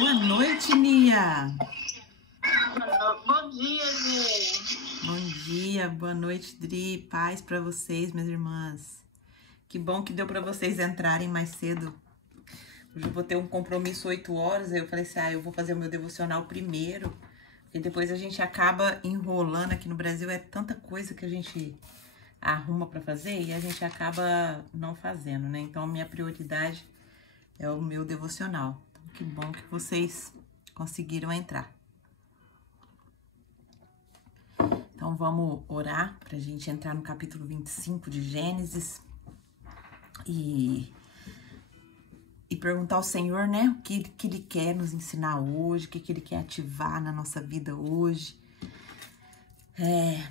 Boa noite, Nia. Bom dia, Dri. Bom dia, boa noite, Dri. Paz para vocês, minhas irmãs. Que bom que deu para vocês entrarem mais cedo. Hoje eu vou ter um compromisso 8 horas, aí eu falei assim, eu vou fazer o meu devocional primeiro, porque depois a gente acaba enrolando. Aqui no Brasil é tanta coisa que a gente arruma para fazer e a gente acaba não fazendo, né? Então a minha prioridade é o meu devocional. Então, que bom que vocês conseguiram entrar. Então, vamos orar para a gente entrar no capítulo 25 de Gênesis e perguntar ao Senhor, né, o que Ele quer nos ensinar hoje, o que Ele quer ativar na nossa vida hoje.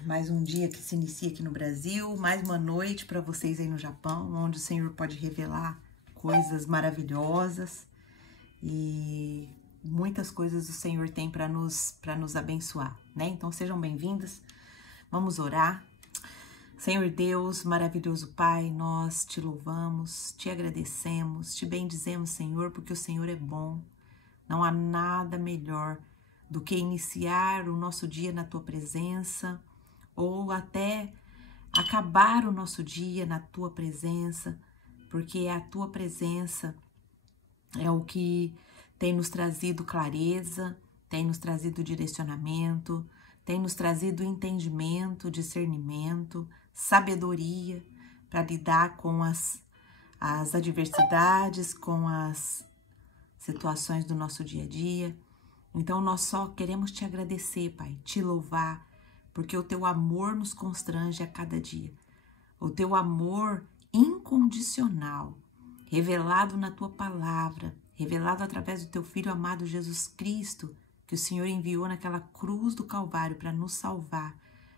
Mais um dia que se inicia aqui no Brasil, mais uma noite para vocês aí no Japão, onde o Senhor pode revelar coisas maravilhosas e muitas coisas o Senhor tem para nos abençoar, né? Então, sejam bem-vindas. Vamos orar. Senhor Deus, maravilhoso Pai, nós te louvamos, te agradecemos, te bendizemos, Senhor, porque o Senhor é bom. Não há nada melhor do que iniciar o nosso dia na Tua presença ou até acabar o nosso dia na Tua presença, porque a Tua presença é o que tem nos trazido clareza, tem nos trazido direcionamento, tem nos trazido entendimento, discernimento, sabedoria para lidar com as adversidades, com as situações do nosso dia a dia. Então, nós só queremos te agradecer, Pai, te louvar, porque o teu amor nos constrange a cada dia. O teu amor incondicional, revelado na tua palavra, revelado através do teu Filho amado Jesus Cristo, que o Senhor enviou naquela cruz do Calvário para nos salvar,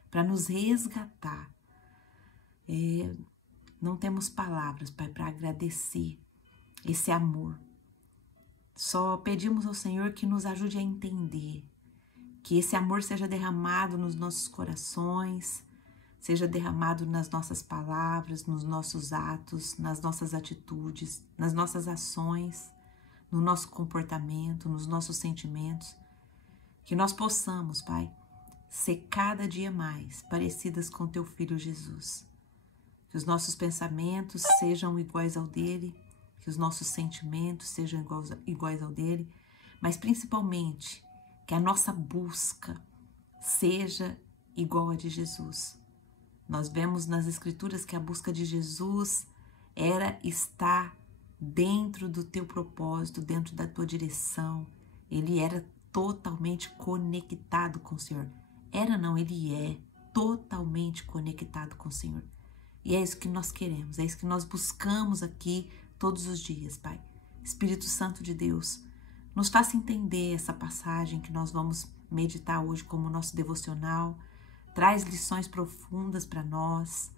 para nos resgatar. Não temos palavras, Pai, para agradecer esse amor. Só pedimos ao Senhor que nos ajude a entender, que esse amor seja derramado nos nossos corações, seja derramado nas nossas palavras, nos nossos atos, nas nossas atitudes, nas nossas ações, no nosso comportamento, nos nossos sentimentos. Que nós possamos, Pai, ser cada dia mais parecidas com Teu Filho Jesus. Que os nossos pensamentos sejam iguais ao dele, que os nossos sentimentos sejam iguais ao dele, mas principalmente que a nossa busca seja igual a de Jesus. Nós vemos nas Escrituras que a busca de Jesus era estar dentro do teu propósito, dentro da tua direção. Ele era totalmente conectado com o Senhor. Ele é totalmente conectado com o Senhor. E é isso que nós queremos, é isso que nós buscamos aqui todos os dias, Pai. Espírito Santo de Deus, nos faça entender essa passagem que nós vamos meditar hoje como nosso devocional. Traz lições profundas para nós,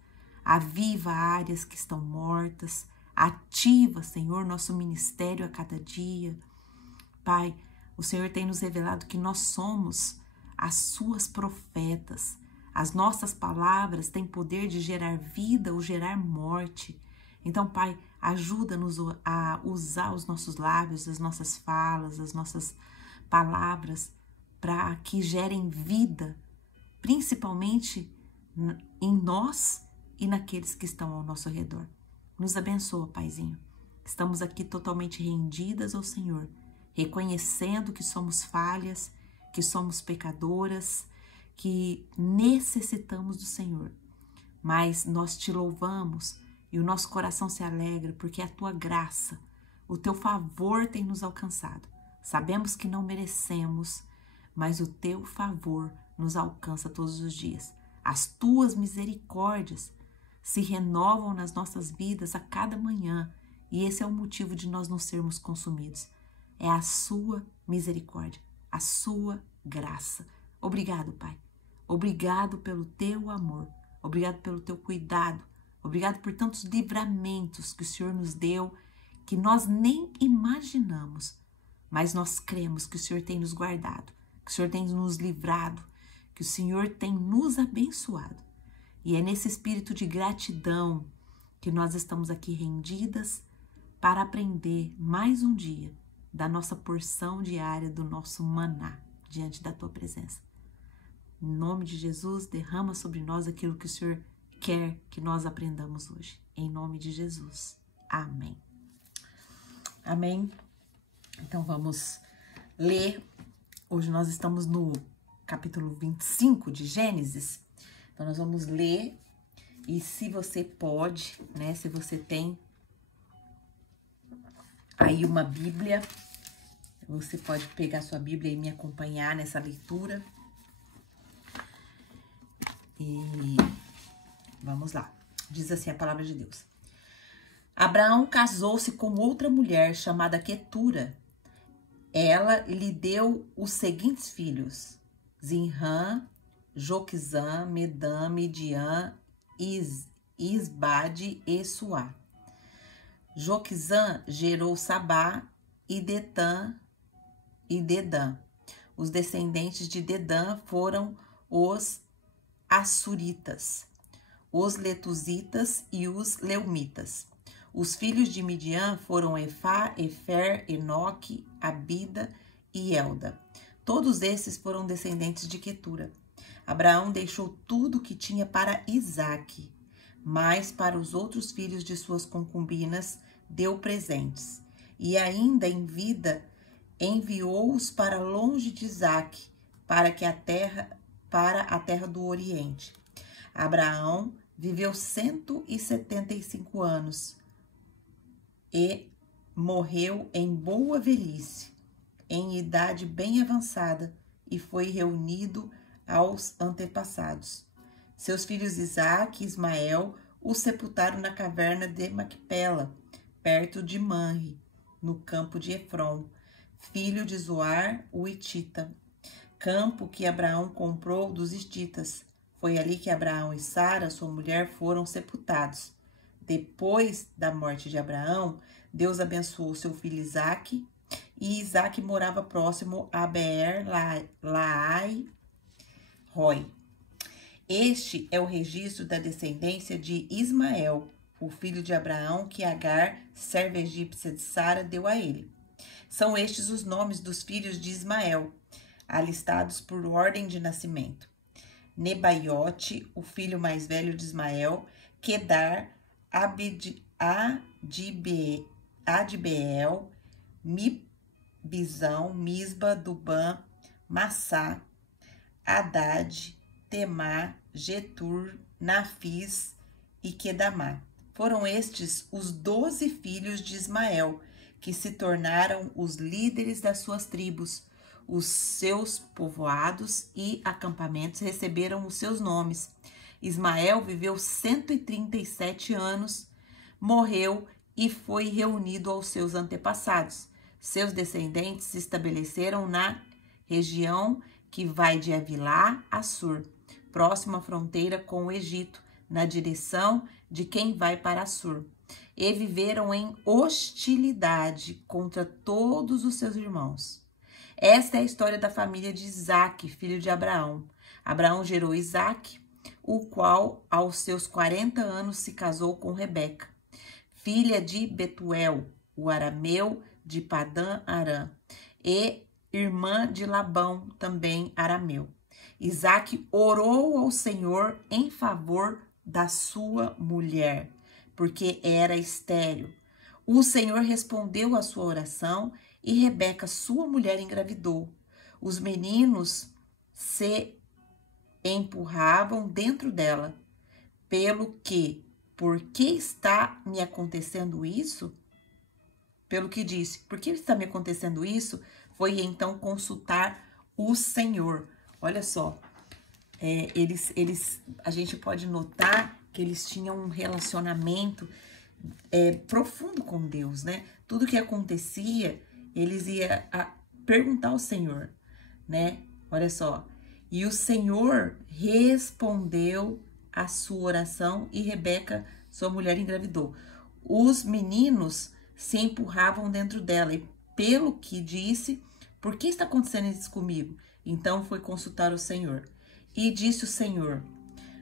aviva áreas que estão mortas, ativa, Senhor, nosso ministério a cada dia. Pai, o Senhor tem nos revelado que nós somos as suas profetas. As nossas palavras têm poder de gerar vida ou gerar morte. Então, Pai, ajuda-nos a usar os nossos lábios, as nossas falas, as nossas palavras para que gerem vida, principalmente em nós e naqueles que estão ao nosso redor. Nos abençoa, Paizinho. Estamos aqui totalmente rendidas ao Senhor, reconhecendo que somos falhas, que somos pecadoras, que necessitamos do Senhor. Mas nós te louvamos e o nosso coração se alegra porque a tua graça, o teu favor tem nos alcançado. Sabemos que não merecemos, mas o teu favor nos alcança todos os dias. As tuas misericórdias se renovam nas nossas vidas a cada manhã e esse é o motivo de nós não sermos consumidos. É a sua misericórdia, a sua graça. Obrigado, Pai. Obrigado pelo teu amor. Obrigado pelo teu cuidado. Obrigado por tantos livramentos que o Senhor nos deu, que nós nem imaginamos. Mas nós cremos que o Senhor tem nos guardado, que o Senhor tem nos livrado, que o Senhor tem nos abençoado. E é nesse espírito de gratidão que nós estamos aqui rendidas para aprender mais um dia da nossa porção diária, do nosso maná, diante da tua presença. Em nome de Jesus, derrama sobre nós aquilo que o Senhor quer que nós aprendamos hoje. Em nome de Jesus. Amém. Amém. Então vamos ler. Hoje nós estamos no capítulo 25 de Gênesis. Então nós vamos ler. E se você pode, né? Se você tem aí uma Bíblia, você pode pegar sua Bíblia e me acompanhar nessa leitura. E vamos lá. Diz assim a palavra de Deus. Abraão casou-se com outra mulher chamada Quetura. Ela lhe deu os seguintes filhos: Zinrã, Joquizã, Medã, Midian, Isbade e Suá. Joquizã gerou Sabá e Dedã. Os descendentes de Dedã foram os Assuritas, os Letuzitas e os Leumitas. Os filhos de Midian foram Efá, Efer, Enoque, Abida e Elda. Todos esses foram descendentes de Quetura. Abraão deixou tudo o que tinha para Isaque, mas para os outros filhos de suas concubinas deu presentes. E ainda em vida enviou-os para longe de Isaque, para a terra do Oriente. Abraão viveu 175 anos e morreu em boa velhice, em idade bem avançada, e foi reunido aos antepassados. Seus filhos Isaque e Ismael o sepultaram na caverna de Macpela, perto de Manre, no campo de Efron, filho de Zoar, o Hitita, campo que Abraão comprou dos hititas. Foi ali que Abraão e Sara, sua mulher, foram sepultados. Depois da morte de Abraão, Deus abençoou seu filho Isaque, e Isaque morava próximo a Beer-Laai Roi. Este é o registro da descendência de Ismael, o filho de Abraão, que Agar, serva egípcia de Sara, deu a ele. São estes os nomes dos filhos de Ismael, alistados por ordem de nascimento: Nebaiote, o filho mais velho de Ismael, Quedar, Adbeel, Mibizão, Misba, Dubã, Massá, Haddad, Temá, Getur, Nafis e Quedamá. Foram estes os 12 filhos de Ismael, que se tornaram os líderes das suas tribos. Os seus povoados e acampamentos receberam os seus nomes. Ismael viveu 137 anos, morreu e foi reunido aos seus antepassados. Seus descendentes se estabeleceram na região que vai de Avilá a Sur, próxima à fronteira com o Egito, na direção de quem vai para Assur. E viveram em hostilidade contra todos os seus irmãos. Esta é a história da família de Isaque, filho de Abraão. Abraão gerou Isaque, o qual aos seus 40 anos se casou com Rebeca, filha de Betuel, o arameu de Padã Arã, e irmã de Labão, também arameu. Isaque orou ao Senhor em favor da sua mulher, porque era estéril. O Senhor respondeu à sua oração e Rebeca, sua mulher, engravidou. Os meninos se empurravam dentro dela. Por que está me acontecendo isso? Pelo que disse, por que está me acontecendo isso? Foi então consultar o Senhor. Olha só, a gente pode notar que eles tinham um relacionamento profundo com Deus, né? Tudo que acontecia, eles iam perguntar ao Senhor, né? Olha só. E o Senhor respondeu a sua oração e Rebeca, sua mulher, engravidou. Os meninos se empurravam dentro dela e, pelo que disse, por que está acontecendo isso comigo? Então foi consultar o Senhor. E disse o Senhor: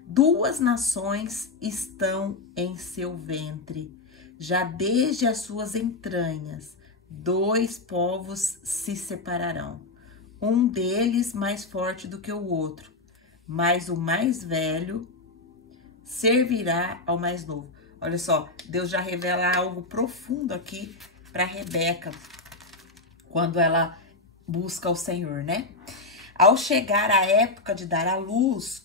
2 nações estão em seu ventre, já desde as suas entranhas. 2 povos se separarão, um deles mais forte do que o outro, mas o mais velho servirá ao mais novo. Olha só, Deus já revela algo profundo aqui para Rebeca, quando ela busca o Senhor, né? Ao chegar a época de dar à luz,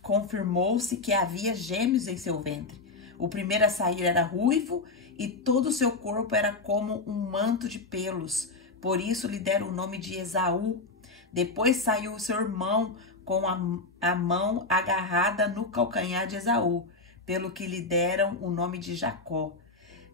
confirmou-se que havia gêmeos em seu ventre. O primeiro a sair era ruivo e todo o seu corpo era como um manto de pelos. Por isso lhe deram o nome de Esaú. Depois saiu o seu irmão com a mão agarrada no calcanhar de Esaú, pelo que lhe deram o nome de Jacó.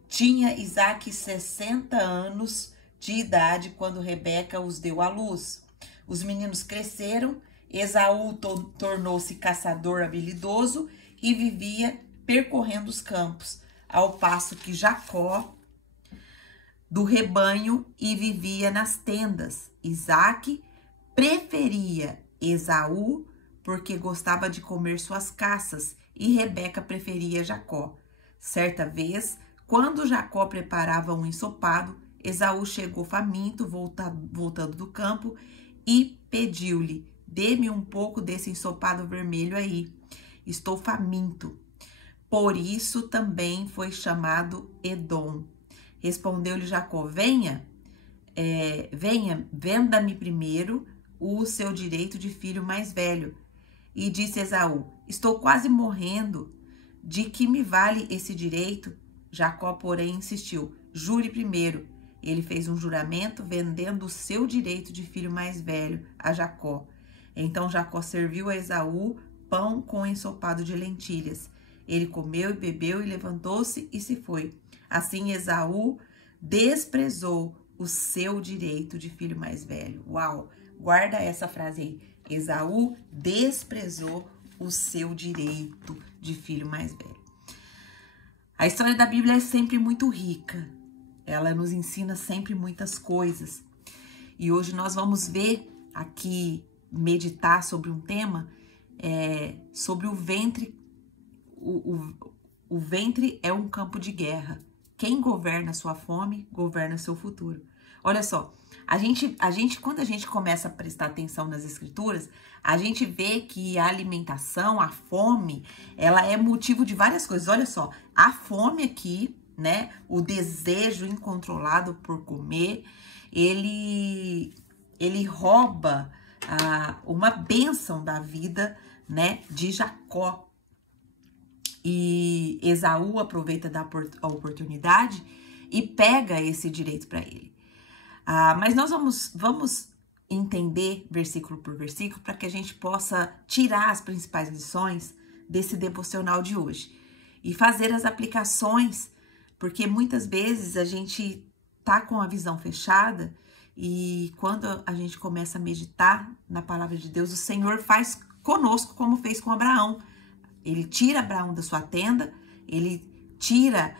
Tinha Isaque 60 anos de idade quando Rebeca os deu à luz. Os meninos cresceram, Esaú tornou-se caçador habilidoso e vivia percorrendo os campos, ao passo que Jacó do rebanho e vivia nas tendas. Isaque preferia Esaú porque gostava de comer suas caças e Rebeca preferia Jacó. Certa vez, quando Jacó preparava um ensopado, Esaú chegou faminto, voltando do campo, e pediu-lhe: dê-me um pouco desse ensopado vermelho aí, estou faminto. Por isso também foi chamado Edom. Respondeu-lhe Jacó: venha, venda-me primeiro o seu direito de filho mais velho. E disse Esaú: estou quase morrendo, de que me vale esse direito? Jacó, porém, insistiu: jure primeiro. Ele fez um juramento, vendendo o seu direito de filho mais velho a Jacó. Então Jacó serviu a Esaú pão com ensopado de lentilhas. Ele comeu e bebeu e levantou-se e se foi. Assim Esaú desprezou o seu direito de filho mais velho. Uau! Guarda essa frase aí. Esaú desprezou o seu direito de filho mais velho. A história da Bíblia é sempre muito rica. Ela nos ensina sempre muitas coisas. E hoje nós vamos ver aqui, meditar sobre um tema, sobre o ventre. O ventre é um campo de guerra. Quem governa sua fome, governa seu futuro. Olha só, quando a gente começa a prestar atenção nas escrituras, a gente vê que a alimentação, a fome, ela é motivo de várias coisas. Olha só, a fome aqui, né, o desejo incontrolado por comer, ele rouba uma bênção da vida, né, de Jacó. E Esaú aproveita a oportunidade e pega esse direito para ele. Mas nós vamos entender versículo por versículo para que a gente possa tirar as principais lições desse devocional de hoje e fazer as aplicações, porque muitas vezes a gente tá com a visão fechada e quando a gente começa a meditar na palavra de Deus, o Senhor faz conosco como fez com Abraão. Ele tira Abraão da sua tenda, ele tira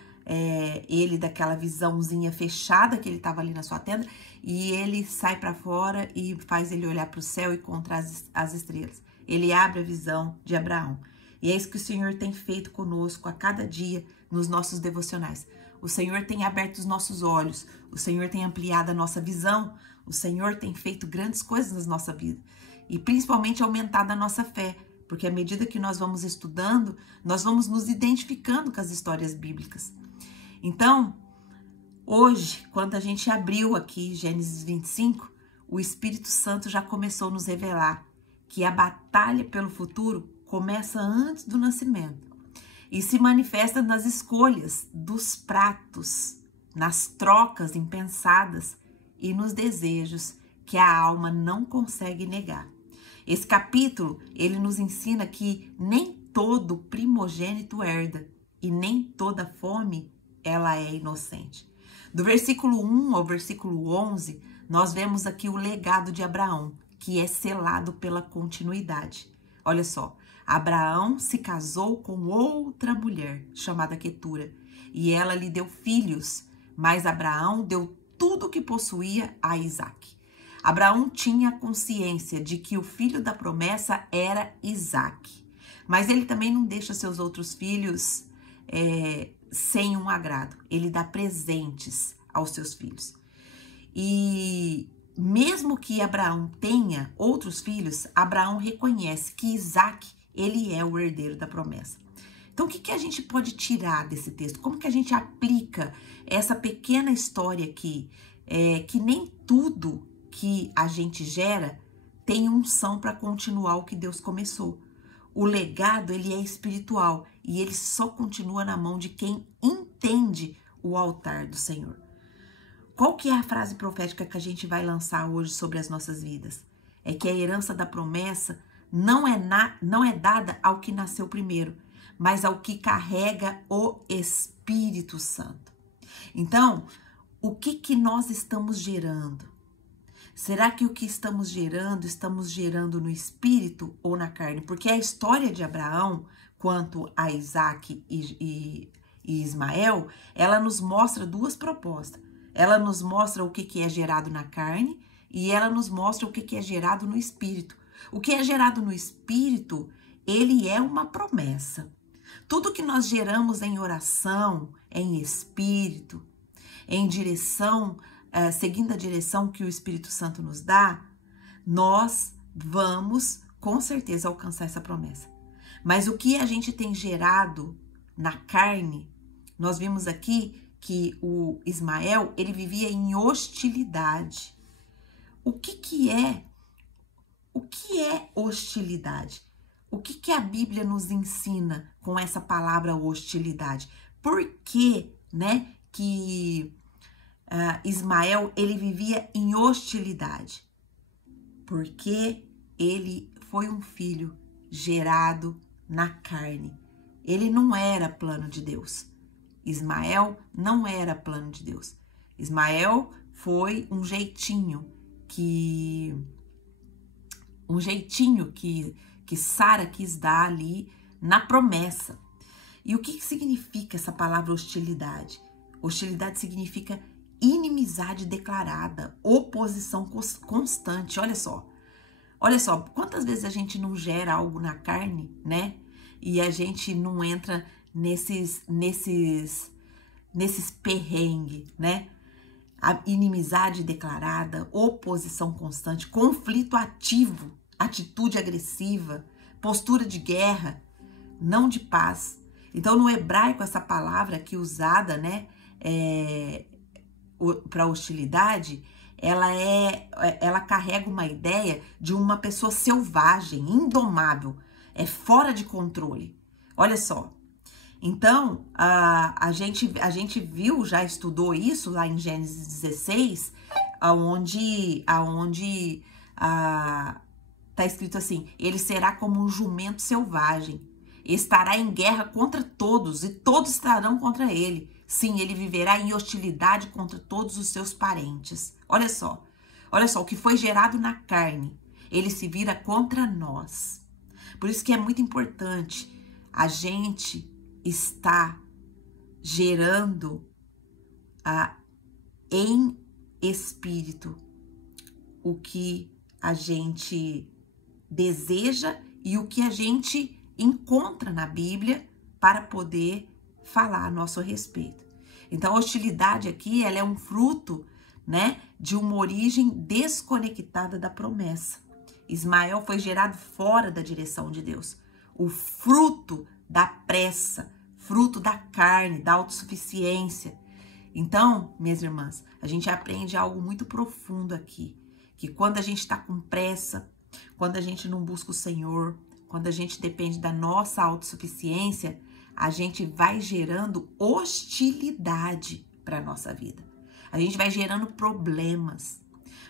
ele daquela visãozinha fechada que ele estava ali na sua tenda e ele sai para fora e faz ele olhar para o céu e contra as estrelas. Ele abre a visão de Abraão. E é isso que o Senhor tem feito conosco a cada dia nos nossos devocionais. O Senhor tem aberto os nossos olhos, o Senhor tem ampliado a nossa visão, o Senhor tem feito grandes coisas na nossa vida e principalmente aumentado a nossa fé, porque à medida que nós vamos estudando, nós vamos nos identificando com as histórias bíblicas. Então, hoje, quando a gente abriu aqui Gênesis 25, o Espírito Santo já começou a nos revelar que a batalha pelo futuro começa antes do nascimento e se manifesta nas escolhas dos pratos, nas trocas impensadas e nos desejos que a alma não consegue negar. Esse capítulo, ele nos ensina que nem todo primogênito herda e nem toda fome, ela é inocente. Do versículo 1 ao versículo 11, nós vemos aqui o legado de Abraão, que é selado pela continuidade. Olha só, Abraão se casou com outra mulher, chamada Quetura, e ela lhe deu filhos, mas Abraão deu tudo o que possuía a Isaque. Abraão tinha consciência de que o filho da promessa era Isaque, mas ele também não deixa seus outros filhos sem um agrado. Ele dá presentes aos seus filhos. E mesmo que Abraão tenha outros filhos, Abraão reconhece que Isaac, ele é o herdeiro da promessa. Então, o que a gente pode tirar desse texto? Como que a gente aplica essa pequena história aqui? Que nem tudo que a gente gera tem unção para continuar o que Deus começou. O legado, ele é espiritual e ele só continua na mão de quem entende o altar do Senhor. Qual que é a frase profética que a gente vai lançar hoje sobre as nossas vidas? É que a herança da promessa não é dada ao que nasceu primeiro, mas ao que carrega o Espírito Santo. Então, o que nós estamos gerando? Será que o que estamos gerando no espírito ou na carne? Porque a história de Abraão, quanto a Isaac e Ismael, ela nos mostra duas propostas. Ela nos mostra o que é gerado na carne e ela nos mostra o que é gerado no espírito. O que é gerado no espírito, ele é uma promessa. Tudo que nós geramos em oração, em espírito, em direção, seguindo a direção que o Espírito Santo nos dá, nós vamos com certeza alcançar essa promessa. Mas o que a gente tem gerado na carne, nós vimos aqui que o Ismael, ele vivia em hostilidade. O que é hostilidade? O que a Bíblia nos ensina com essa palavra hostilidade? Por que, né, que Ismael, ele vivia em hostilidade? Porque ele foi um filho gerado na carne. Ele não era plano de Deus. Ismael não era plano de Deus. Ismael foi um jeitinho que Sara quis dar ali na promessa. E o que significa essa palavra hostilidade? Hostilidade significa inimizade declarada, oposição constante. Olha só, quantas vezes a gente não gera algo na carne, né? E a gente não entra nesses perrengues, né? A inimizade declarada, oposição constante, conflito ativo, atitude agressiva, postura de guerra, não de paz. Então, no hebraico, essa palavra aqui usada, né, para hostilidade, ela carrega uma ideia de uma pessoa selvagem, indomável, fora de controle. Olha só. Então, a gente viu, já estudou isso lá em Gênesis 16, aonde tá escrito assim: ele será como um jumento selvagem, estará em guerra contra todos e todos estarão contra ele. Sim, ele viverá em hostilidade contra todos os seus parentes. Olha só, o que foi gerado na carne, ele se vira contra nós. Por isso que é muito importante a gente está gerando em espírito o que a gente deseja e o que a gente encontra na Bíblia para poder falar a nosso respeito. Então, a hostilidade aqui, ela é um fruto, né, de uma origem desconectada da promessa. Ismael foi gerado fora da direção de Deus. O fruto da pressa, fruto da carne, da autossuficiência. Então, minhas irmãs, a gente aprende algo muito profundo aqui, que quando a gente está com pressa, quando a gente não busca o Senhor, quando a gente depende da nossa autossuficiência, a gente vai gerando hostilidade para a nossa vida. A gente vai gerando problemas.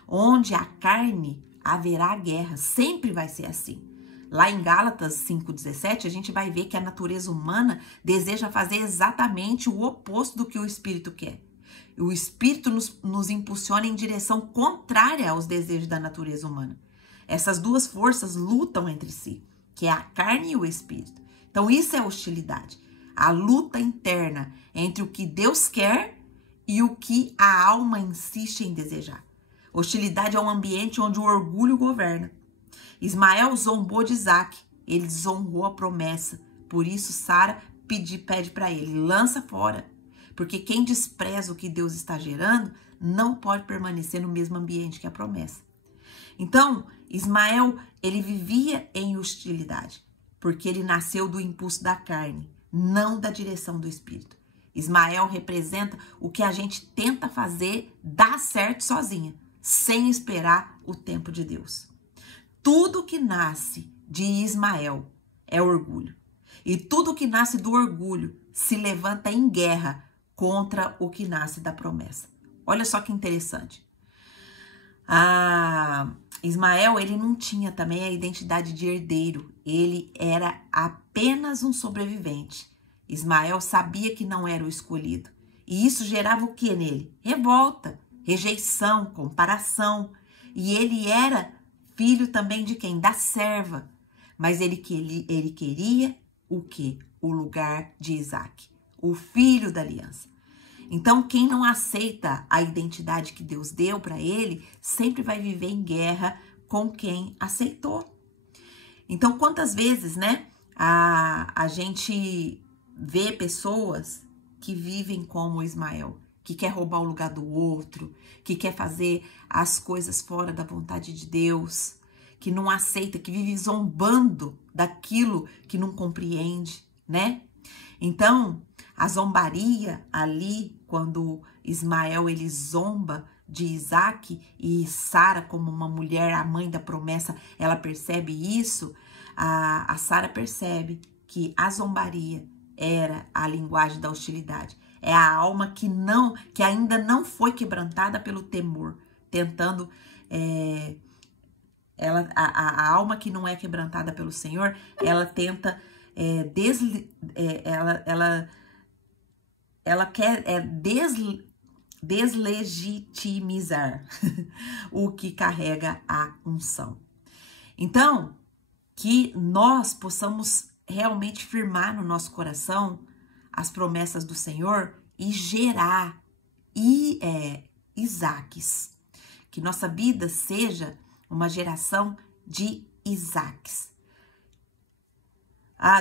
Onde a carne haverá guerra, sempre vai ser assim. Lá em Gálatas 5,17, a gente vai ver que a natureza humana deseja fazer exatamente o oposto do que o Espírito quer. O Espírito nos impulsiona em direção contrária aos desejos da natureza humana. Essas duas forças lutam entre si, que é a carne e o Espírito. Então, isso é hostilidade. A luta interna entre o que Deus quer e o que a alma insiste em desejar. Hostilidade é um ambiente onde o orgulho governa. Ismael zombou de Isaac, ele desonrou a promessa. Por isso, Sara pede para ele: lança fora. Porque quem despreza o que Deus está gerando, não pode permanecer no mesmo ambiente que a promessa. Então, Ismael, ele vivia em hostilidade, porque ele nasceu do impulso da carne, não da direção do Espírito. Ismael representa o que a gente tenta fazer dar certo sozinha, sem esperar o tempo de Deus. Tudo que nasce de Ismael é orgulho. E tudo que nasce do orgulho se levanta em guerra contra o que nasce da promessa. Olha só que interessante. Ismael, ele não tinha também a identidade de herdeiro. Ele era apenas um sobrevivente. Ismael sabia que não era o escolhido. E isso gerava o que nele? Revolta, rejeição, comparação. E ele era filho também de quem? Da serva. Mas ele queria o quê? O lugar de Isaac, o filho da aliança. Então, quem não aceita a identidade que Deus deu para ele, sempre vai viver em guerra com quem aceitou. Então, quantas vezes, né, a gente vê pessoas que vivem como Ismael, que quer roubar o lugar do outro, que quer fazer as coisas fora da vontade de Deus, que não aceita, que vive zombando daquilo que não compreende, né? Então, a zombaria ali, quando Ismael ele zomba de Isaac e Sara, como uma mulher, a mãe da promessa, ela percebe isso, a Sara percebe que a zombaria era a linguagem da hostilidade. É a alma que ainda não foi quebrantada pelo temor, tentando... A alma que não é quebrantada pelo Senhor, ela tenta ela quer deslegitimizar o que carrega a unção. Então, que nós possamos realmente firmar no nosso coração as promessas do Senhor e gerar Isaques. Que nossa vida seja uma geração de Isaques.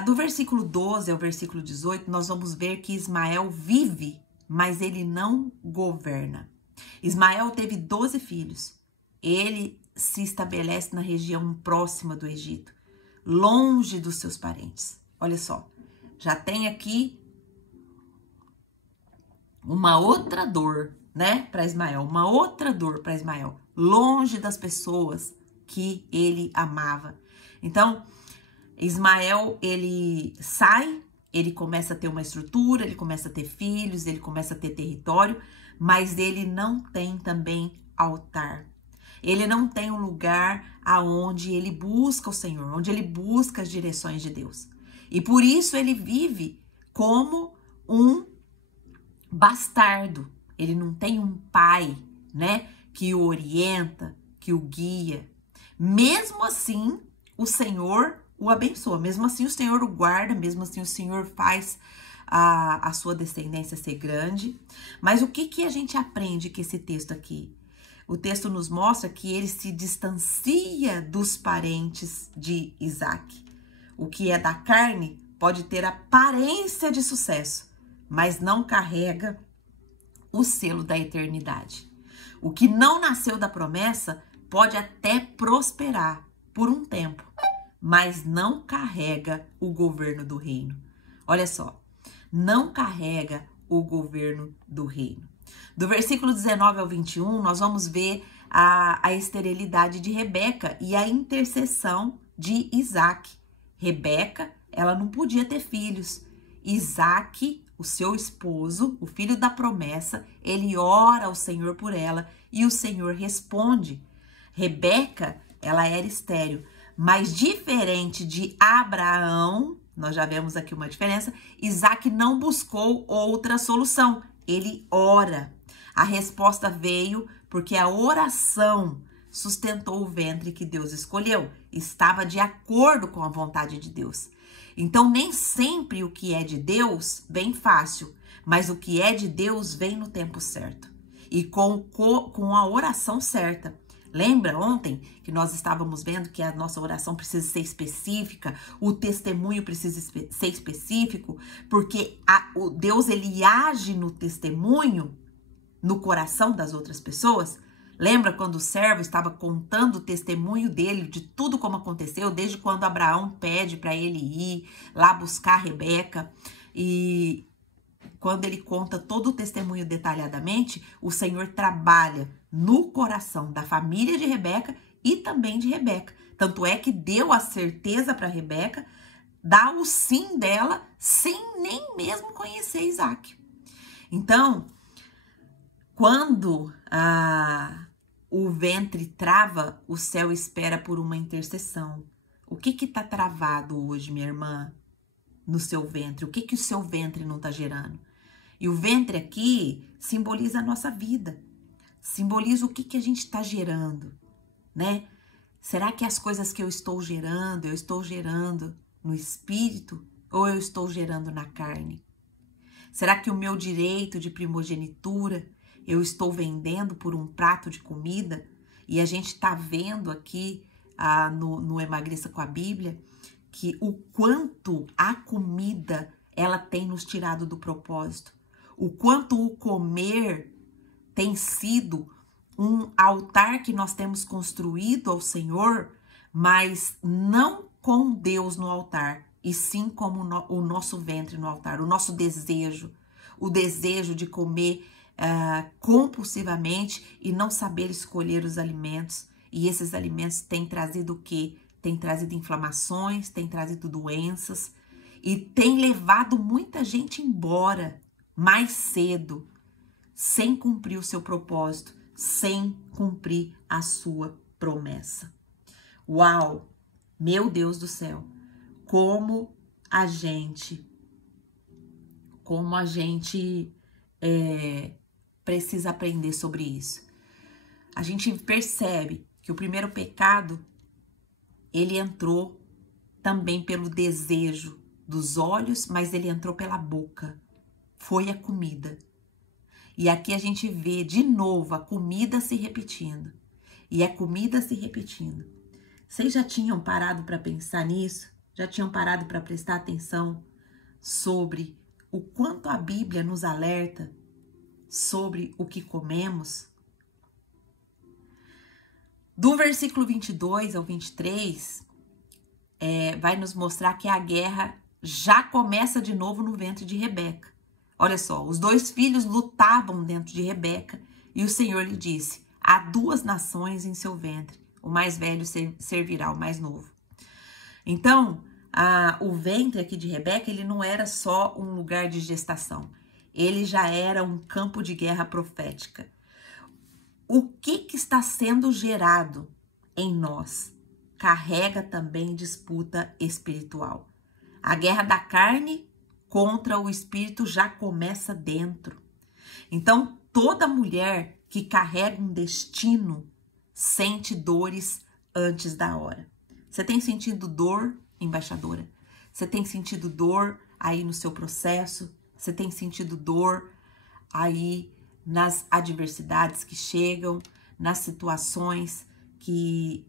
Do versículo 12 ao versículo 18, nós vamos ver que Ismael vive, mas ele não governa. Ismael teve 12 filhos. Ele se estabelece na região próxima do Egito, longe dos seus parentes. Olha só, já tem aqui uma outra dor, né, para Ismael, uma outra dor para Ismael, longe das pessoas que ele amava. Então, Ismael, ele sai, ele começa a ter uma estrutura, ele começa a ter filhos, ele começa a ter território, mas ele não tem também altar. Ele não tem um lugar aonde ele busca o Senhor, onde ele busca as direções de Deus. E por isso ele vive como um bastardo. Ele não tem um pai, né, que o orienta, que o guia. Mesmo assim, o Senhor o abençoa. Mesmo assim, o Senhor o guarda. Mesmo assim, o Senhor faz a sua descendência ser grande. Mas o que a gente aprende com esse texto aqui? O texto nos mostra que ele se distancia dos parentes de Isaac. O que é da carne pode ter aparência de sucesso, mas não carrega o selo da eternidade. O que não nasceu da promessa pode até prosperar por um tempo, mas não carrega o governo do reino. Olha só, não carrega o governo do reino. Do versículo 19 ao 21, nós vamos ver a esterilidade de Rebeca e a intercessão de Isaac. Rebeca, ela não podia ter filhos. Isaac, o seu esposo, o filho da promessa, ele ora ao Senhor por ela e o Senhor responde. Rebeca, ela era estéril, mas diferente de Abraão, nós já vemos aqui uma diferença, Isaac não buscou outra solução, ele ora. A resposta veio porque a oração sustentou o ventre que Deus escolheu, estava de acordo com a vontade de Deus. Então, nem sempre o que é de Deus vem fácil, mas o que é de Deus vem no tempo certo e com a oração certa. Lembra ontem que nós estávamos vendo que a nossa oração precisa ser específica, o testemunho precisa ser específico, porque o Deus ele age no testemunho no coração das outras pessoas? Lembra quando o servo estava contando o testemunho dele, de tudo como aconteceu, desde quando Abraão pede para ele ir lá buscar Rebeca, e quando ele conta todo o testemunho detalhadamente, o Senhor trabalha no coração da família de Rebeca e também de Rebeca. Tanto é que deu a certeza para Rebeca, dá o sim dela, sem nem mesmo conhecer Isaac. Então, quando o ventre trava, o céu espera por uma intercessão. O que está travado hoje, minha irmã, no seu ventre? O que o seu ventre não está gerando? E o ventre aqui simboliza a nossa vida. Simboliza o que a gente está gerando, né? Será que as coisas que eu estou gerando no espírito ou eu estou gerando na carne? Será que o meu direito de primogenitura eu estou vendendo por um prato de comida? E a gente está vendo aqui no Emagreça com a Bíblia que o quanto a comida ela tem nos tirado do propósito. O quanto o comer tem sido um altar que nós temos construído ao Senhor, mas não com Deus no altar, e sim como o nosso ventre no altar, o nosso desejo, o desejo de comer compulsivamente e não saber escolher os alimentos. E esses alimentos têm trazido o quê? Tem trazido inflamações, tem trazido doenças e tem levado muita gente embora mais cedo, sem cumprir o seu propósito, sem cumprir a sua promessa. Uau! Meu Deus do céu! Como a gente precisa aprender sobre isso. A gente percebe que o primeiro pecado, ele entrou também pelo desejo dos olhos, mas ele entrou pela boca. Foi a comida. E aqui a gente vê de novo a comida se repetindo. E a comida se repetindo. Vocês já tinham parado para pensar nisso? Já tinham parado para prestar atenção sobre o quanto a Bíblia nos alerta sobre o que comemos? Do versículo 22 ao 23, vai nos mostrar que a guerra já começa de novo no ventre de Rebeca. Olha só, os dois filhos lutavam dentro de Rebeca e o Senhor lhe disse: há duas nações em seu ventre, o mais velho servirá ao mais novo. Então, o ventre aqui de Rebeca, ele não era só um lugar de gestação, ele já era um campo de guerra profética. O que está sendo gerado em nós carrega também disputa espiritual. A guerra da carne contra o espírito já começa dentro. Então, toda mulher que carrega um destino sente dores antes da hora. Você tem sentido dor, embaixadora? Você tem sentido dor aí no seu processo? Você tem sentido dor aí nas adversidades que chegam, nas situações que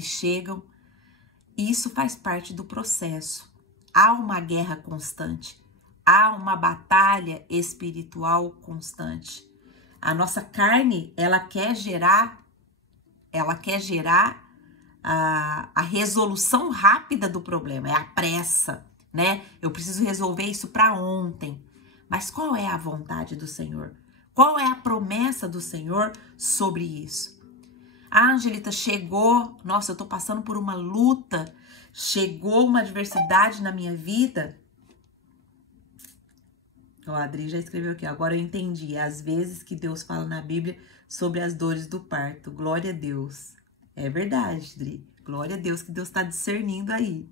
chegam? Isso faz parte do processo. Há uma guerra constante, há uma batalha espiritual constante. A nossa carne, ela quer gerar a resolução rápida do problema, é a pressa, né? Eu preciso resolver isso para ontem. Mas qual é a vontade do Senhor? Qual é a promessa do Senhor sobre isso? Angelita, chegou, nossa, eu tô passando por uma luta, chegou uma adversidade na minha vida. Ó, a Adri já escreveu aqui, agora eu entendi, às vezes que Deus fala na Bíblia sobre as dores do parto, glória a Deus. É verdade, Adri, glória a Deus que Deus está discernindo aí.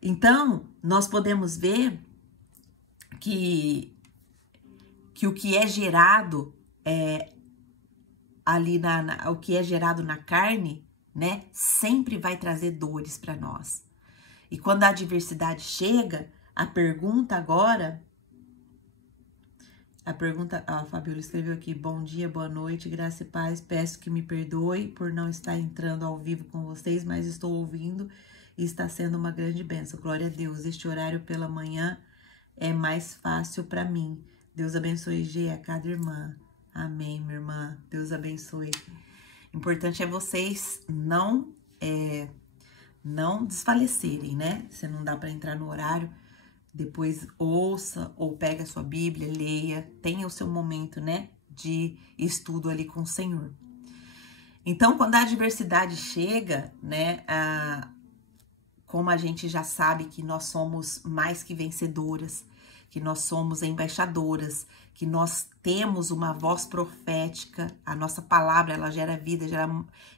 Então, nós podemos ver que o que é gerado ali o que é gerado na carne, né, sempre vai trazer dores para nós. E quando a adversidade chega, a pergunta, a Fabiola escreveu aqui, bom dia, boa noite, graça e paz, peço que me perdoe por não estar entrando ao vivo com vocês, mas estou ouvindo e está sendo uma grande bênção, glória a Deus, este horário pela manhã é mais fácil para mim, Deus abençoe, G, a cada irmã. Amém, minha irmã. Deus abençoe. Importante é vocês não desfalecerem, né? Se não dá para entrar no horário, depois ouça ou pega a sua Bíblia, leia, tenha o seu momento, né, de estudo ali com o Senhor. Então, quando a adversidade chega, né, como a gente já sabe que nós somos mais que vencedoras, que nós somos embaixadoras, que nós temos uma voz profética, a nossa palavra, ela gera vida,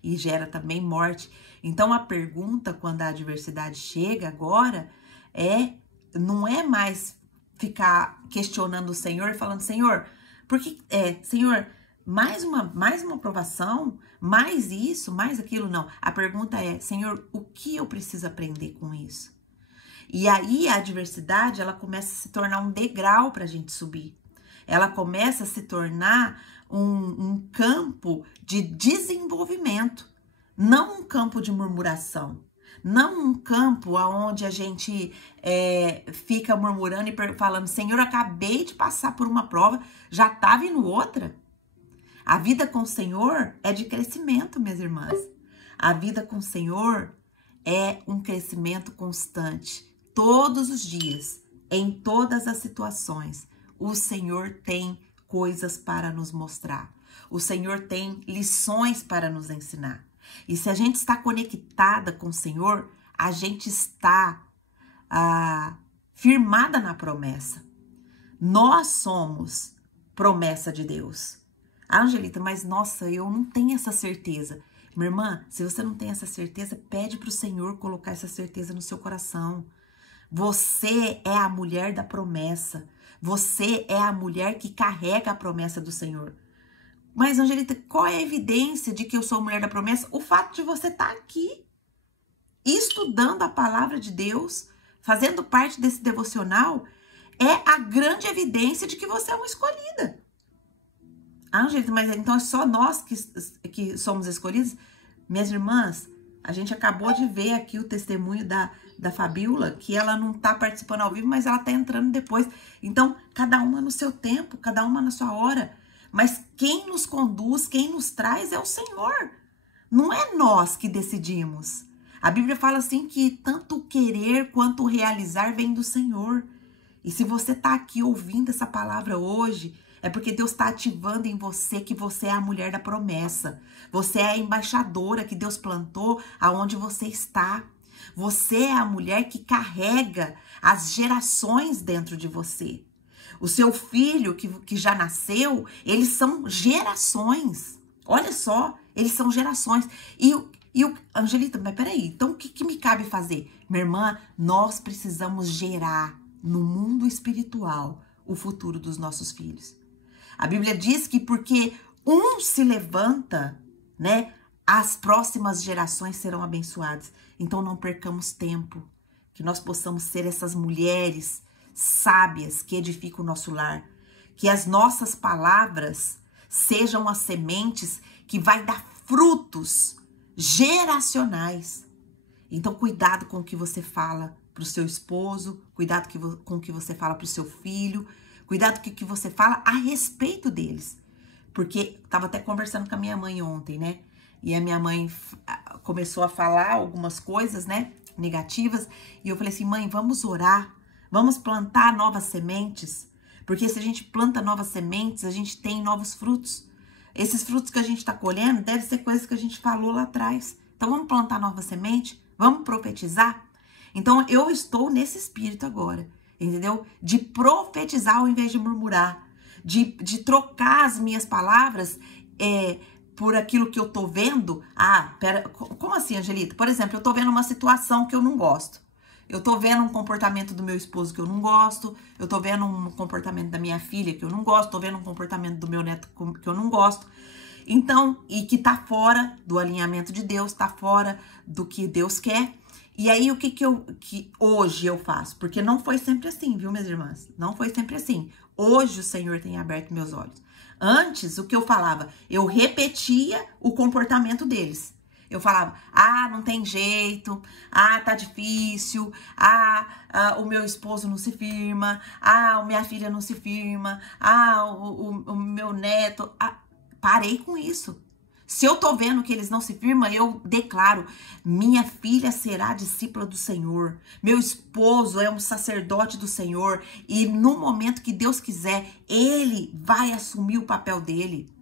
e gera também morte. Então, a pergunta, quando a adversidade chega agora, não é mais ficar questionando o Senhor, falando, Senhor, Senhor, mais uma provação, mais isso, mais aquilo, não. A pergunta é, Senhor, o que eu preciso aprender com isso? E aí a adversidade, ela começa a se tornar um degrau para a gente subir. Ela começa a se tornar um campo de desenvolvimento, não um campo de murmuração. Não um campo onde a gente fica murmurando e falando, Senhor, acabei de passar por uma prova, já tá vindo outra. A vida com o Senhor é de crescimento, minhas irmãs. A vida com o Senhor é um crescimento constante. Todos os dias, em todas as situações, o Senhor tem coisas para nos mostrar. O Senhor tem lições para nos ensinar. E se a gente está conectada com o Senhor, a gente está firmada na promessa. Nós somos promessa de Deus. Angelita, mas nossa, eu não tenho essa certeza. Minha irmã, se você não tem essa certeza, pede para o Senhor colocar essa certeza no seu coração. Você é a mulher da promessa. Você é a mulher que carrega a promessa do Senhor. Mas, Angelita, qual é a evidência de que eu sou mulher da promessa? O fato de você estar aqui, estudando a palavra de Deus, fazendo parte desse devocional, é a grande evidência de que você é uma escolhida. Angelita, mas então é só nós que somos escolhidos? Minhas irmãs, a gente acabou de ver aqui o testemunho da Fabiola, que ela não está participando ao vivo, mas ela está entrando depois. Então, cada uma no seu tempo, cada uma na sua hora. Mas quem nos conduz, quem nos traz é o Senhor. Não é nós que decidimos. A Bíblia fala assim que tanto o querer quanto o realizar vem do Senhor. E se você está aqui ouvindo essa palavra hoje, é porque Deus está ativando em você que você é a mulher da promessa. Você é a embaixadora que Deus plantou aonde você está. Você é a mulher que carrega as gerações dentro de você. O seu filho que já nasceu, eles são gerações. Olha só, eles são gerações. Angelita, mas peraí, então o que me cabe fazer? Minha irmã, nós precisamos gerar no mundo espiritual o futuro dos nossos filhos. A Bíblia diz que porque um se levanta, né, as próximas gerações serão abençoadas. Então não percamos tempo, que nós possamos ser essas mulheres sábias que edificam o nosso lar, que as nossas palavras sejam as sementes que vai dar frutos geracionais. Então cuidado com o que você fala para o seu esposo, cuidado com o que você fala para o seu filho, cuidado com o que você fala a respeito deles. Porque estava até conversando com a minha mãe ontem, né? E a minha mãe começou a falar algumas coisas, né, negativas, e eu falei assim, mãe, vamos orar, vamos plantar novas sementes, porque se a gente planta novas sementes, a gente tem novos frutos. Esses frutos que a gente está colhendo devem ser coisas que a gente falou lá atrás. Então vamos plantar nova semente, vamos profetizar. Então eu estou nesse espírito agora, entendeu? De profetizar ao invés de murmurar, de trocar as minhas palavras por aquilo que eu tô vendo. Como assim, Angelita? Por exemplo, eu tô vendo uma situação que eu não gosto. Eu tô vendo um comportamento do meu esposo que eu não gosto. Eu tô vendo um comportamento da minha filha que eu não gosto. Tô vendo um comportamento do meu neto que eu não gosto. Então, e que tá fora do alinhamento de Deus, tá fora do que Deus quer. E aí, o que hoje eu faço? Porque não foi sempre assim, viu, minhas irmãs? Não foi sempre assim. Hoje o Senhor tem aberto meus olhos. Antes, o que eu falava? Eu repetia o comportamento deles. Eu falava, não tem jeito, tá difícil, o meu esposo não se firma, a minha filha não se firma, o meu neto. Parei com isso. Se eu tô vendo que eles não se firmam, eu declaro, minha filha será discípula do Senhor, meu esposo é um sacerdote do Senhor, e no momento que Deus quiser, ele vai assumir o papel dele.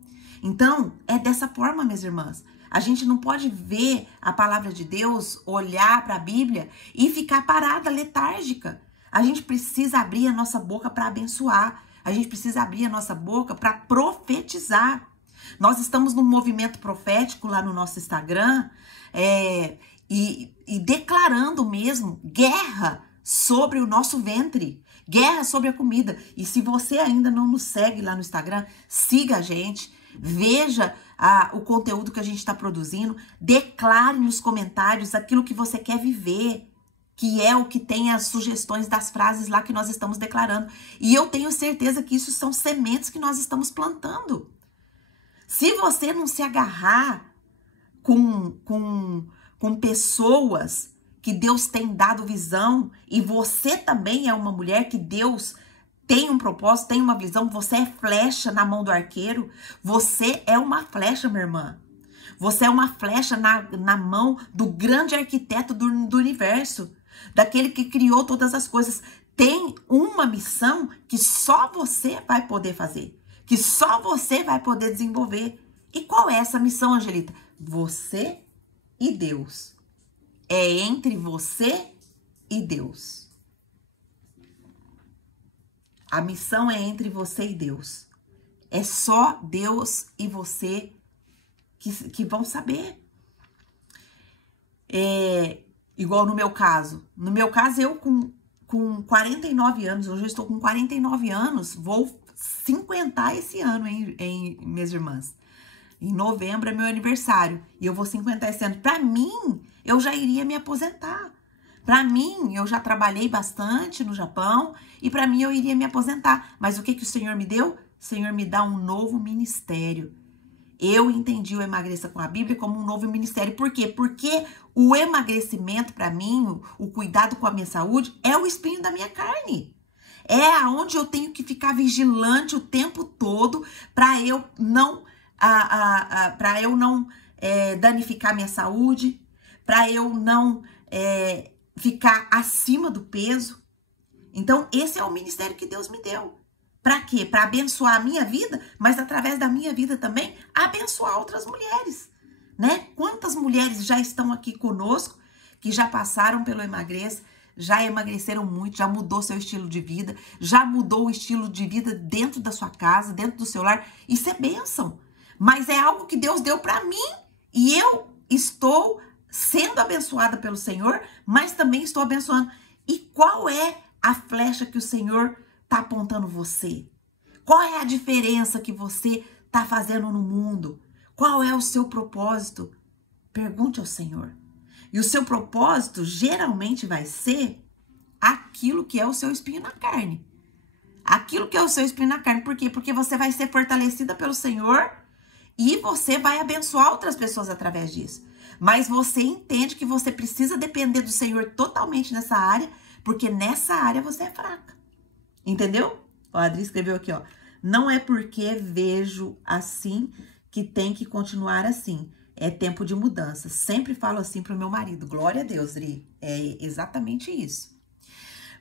Então, é dessa forma, minhas irmãs. A gente não pode ver a palavra de Deus, olhar para a Bíblia e ficar parada, letárgica. A gente precisa abrir a nossa boca para abençoar. A gente precisa abrir a nossa boca para profetizar. Nós estamos num movimento profético lá no nosso Instagram e declarando mesmo guerra sobre o nosso ventre, guerra sobre a comida. E se você ainda não nos segue lá no Instagram, siga a gente, veja o conteúdo que a gente está produzindo, declare nos comentários aquilo que você quer viver, que é o que tem as sugestões das frases lá que nós estamos declarando. E eu tenho certeza que isso são sementes que nós estamos plantando. Se você não se agarrar com pessoas que Deus tem dado visão, e você também é uma mulher que Deus tem um propósito, tem uma visão, você é flecha na mão do arqueiro, você é uma flecha, minha irmã. Você é uma flecha na mão do grande arquiteto do universo, daquele que criou todas as coisas. Tem uma missão que só você vai poder fazer, que só você vai poder desenvolver. E qual é essa missão, Angelita? Você e Deus. É entre você e Deus. A missão é entre você e Deus. É só Deus e você que vão saber. Igual no meu caso. No meu caso, eu com 49 anos, hoje eu estou com 49 anos, vou 50 esse ano, hein, minhas irmãs. Em novembro é meu aniversário e eu vou 50 esse ano. Para mim, eu já iria me aposentar. Para mim, eu já trabalhei bastante no Japão e para mim eu iria me aposentar. Mas o que o Senhor me deu? O Senhor me dá um novo ministério. Eu entendi o Emagreça com a Bíblia como um novo ministério. Por quê? Porque o emagrecimento, para mim, o cuidado com a minha saúde, é o espinho da minha carne. É aonde eu tenho que ficar vigilante o tempo todo para eu não danificar minha saúde, para eu não ficar acima do peso. Então, esse é o ministério que Deus me deu. Para quê? Para abençoar a minha vida, mas através da minha vida também, abençoar outras mulheres, né? Quantas mulheres já estão aqui conosco, que já passaram pelo Emagreça, já emagreceram muito, já mudou seu estilo de vida, já mudou o estilo de vida dentro da sua casa, dentro do seu lar. Isso é bênção. Mas é algo que Deus deu para mim e eu estou sendo abençoada pelo Senhor, mas também estou abençoando. E qual é a flecha que o Senhor está apontando você? Qual é a diferença que você está fazendo no mundo? Qual é o seu propósito? Pergunte ao Senhor. E o seu propósito geralmente vai ser aquilo que é o seu espinho na carne. Aquilo que é o seu espinho na carne. Por quê? Porque você vai ser fortalecida pelo Senhor e você vai abençoar outras pessoas através disso. Mas você entende que você precisa depender do Senhor totalmente nessa área, porque nessa área você é fraca. Entendeu? O Adri escreveu aqui, ó. Não é porque vejo assim que tem que continuar assim. É tempo de mudança. Sempre falo assim pro meu marido. Glória a Deus, Dri. É exatamente isso.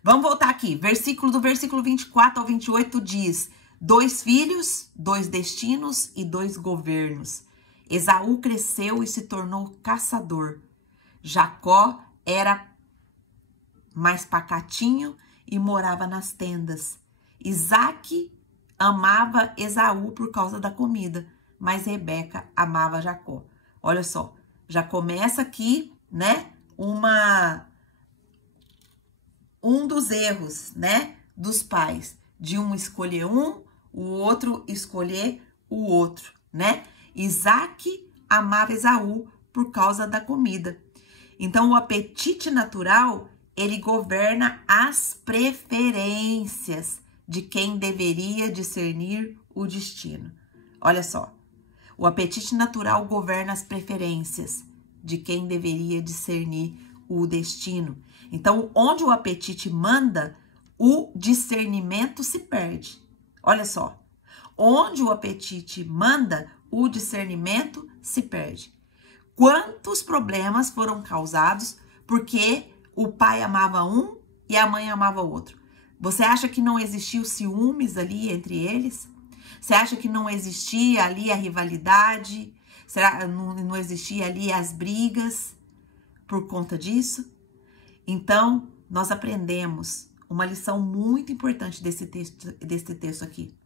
Vamos voltar aqui. Do versículo 24 ao 28 diz: 2 filhos, 2 destinos e 2 governos. Esaú cresceu e se tornou caçador. Jacó era mais pacatinho e morava nas tendas. Isaac amava Esaú por causa da comida, mas Rebeca amava Jacó. Olha só, já começa aqui, né, um dos erros, né, dos pais, de um escolher um, o outro escolher o outro, né? Isaac amava Esaú por causa da comida. Então, o apetite natural, ele governa as preferências de quem deveria discernir o destino. Olha só, o apetite natural governa as preferências de quem deveria discernir o destino. Então, onde o apetite manda, o discernimento se perde. Olha só, onde o apetite manda, o discernimento se perde. Quantos problemas foram causados porque o pai amava um e a mãe amava o outro? Você acha que não existia o ciúmes ali entre eles? Você acha que não existia ali a rivalidade? Será não existia ali as brigas por conta disso? Então, nós aprendemos uma lição muito importante desse texto aqui.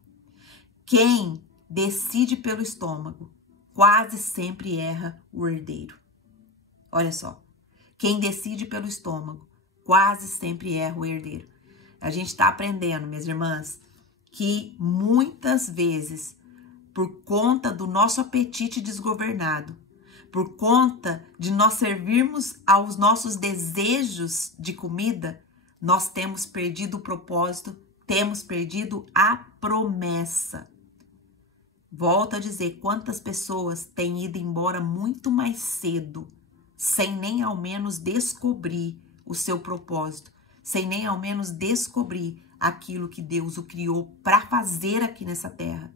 Quem decide pelo estômago quase sempre erra o herdeiro. Olha só, quem decide pelo estômago quase sempre erra o herdeiro. A gente está aprendendo, minhas irmãs, que muitas vezes, por conta do nosso apetite desgovernado, por conta de nós servirmos aos nossos desejos de comida, nós temos perdido o propósito, temos perdido a promessa. Volto a dizer, quantas pessoas têm ido embora muito mais cedo, sem nem ao menos descobrir o seu propósito, sem nem ao menos descobrir aquilo que Deus o criou para fazer aqui nessa terra.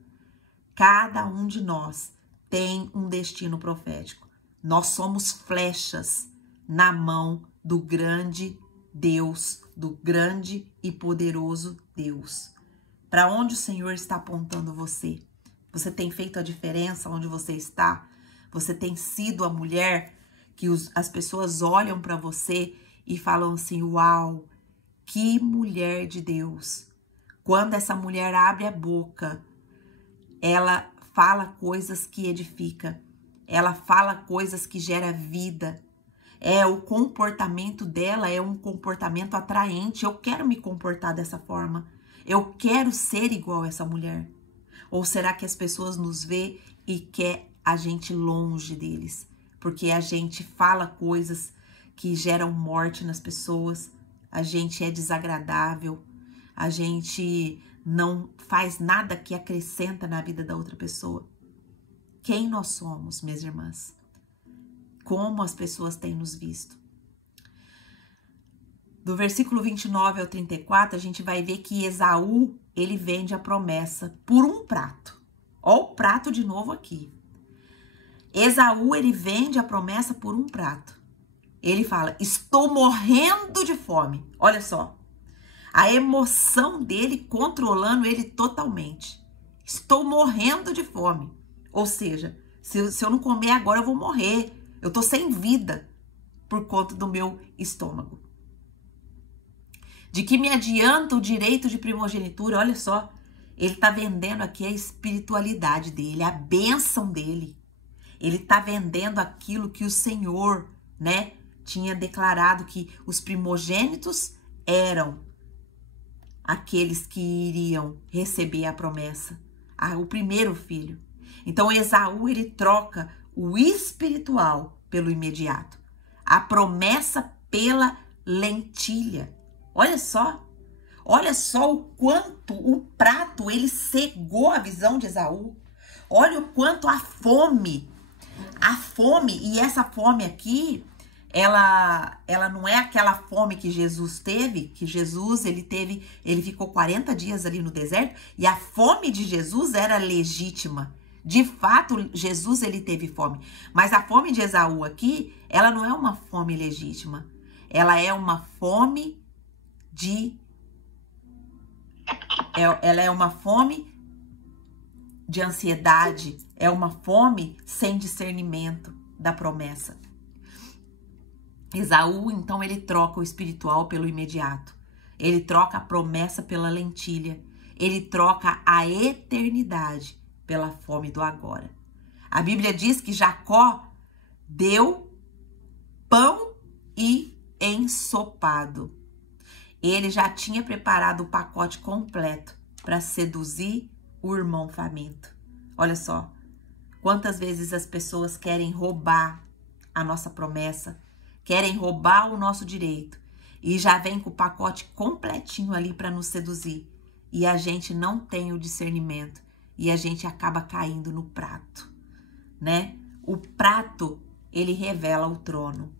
Cada um de nós tem um destino profético. Nós somos flechas na mão do grande Deus, do grande e poderoso Deus. Para onde o Senhor está apontando você? Você tem feito a diferença onde você está? Você tem sido a mulher que as pessoas olham para você e falam assim, uau, que mulher de Deus. Quando essa mulher abre a boca, ela fala coisas que edificam. Ela fala coisas que geram vida. O comportamento dela é um comportamento atraente. Eu quero me comportar dessa forma. Eu quero ser igual a essa mulher. Ou será que as pessoas nos vê e quer a gente longe deles? Porque a gente fala coisas que geram morte nas pessoas. A gente é desagradável. A gente não faz nada que acrescenta na vida da outra pessoa. Quem nós somos, minhas irmãs? Como as pessoas têm nos visto? Do versículo 29 ao 34, a gente vai ver que Esaú, ele vende a promessa por um prato. Ó o prato de novo aqui. Esaú, ele vende a promessa por um prato. Ele fala, estou morrendo de fome. Olha só. A emoção dele controlando ele totalmente. Estou morrendo de fome. Ou seja, se eu não comer agora, eu vou morrer. Eu tô sem vida por conta do meu estômago. De que me adianta o direito de primogenitura? Olha só, ele tá vendendo aqui a espiritualidade dele, a bênção dele. Ele tá vendendo aquilo que o Senhor, né, tinha declarado que os primogênitos eram aqueles que iriam receber a promessa, o primeiro filho. Então, Esaú, ele troca o espiritual pelo imediato, a promessa pela lentilha. Olha só o quanto o prato, ele cegou a visão de Esaú. Olha o quanto a fome, e essa fome aqui, ela não é aquela fome que Jesus teve, que Jesus, ele ficou 40 dias ali no deserto, e a fome de Jesus era legítima. De fato, Jesus, ele teve fome. Mas a fome de Esaú aqui, ela não é uma fome legítima. Ela é uma fome ela é uma fome de ansiedade. É uma fome sem discernimento da promessa. Esaú, então, ele troca o espiritual pelo imediato. Ele troca a promessa pela lentilha. Ele troca a eternidade pela fome do agora. A Bíblia diz que Jacó deu pão e ensopado. Ele já tinha preparado o pacote completo para seduzir o irmão faminto. Olha só, quantas vezes as pessoas querem roubar a nossa promessa, querem roubar o nosso direito e já vem com o pacote completinho ali para nos seduzir. E a gente não tem o discernimento e a gente acaba caindo no prato, né? O prato ele revela o trono.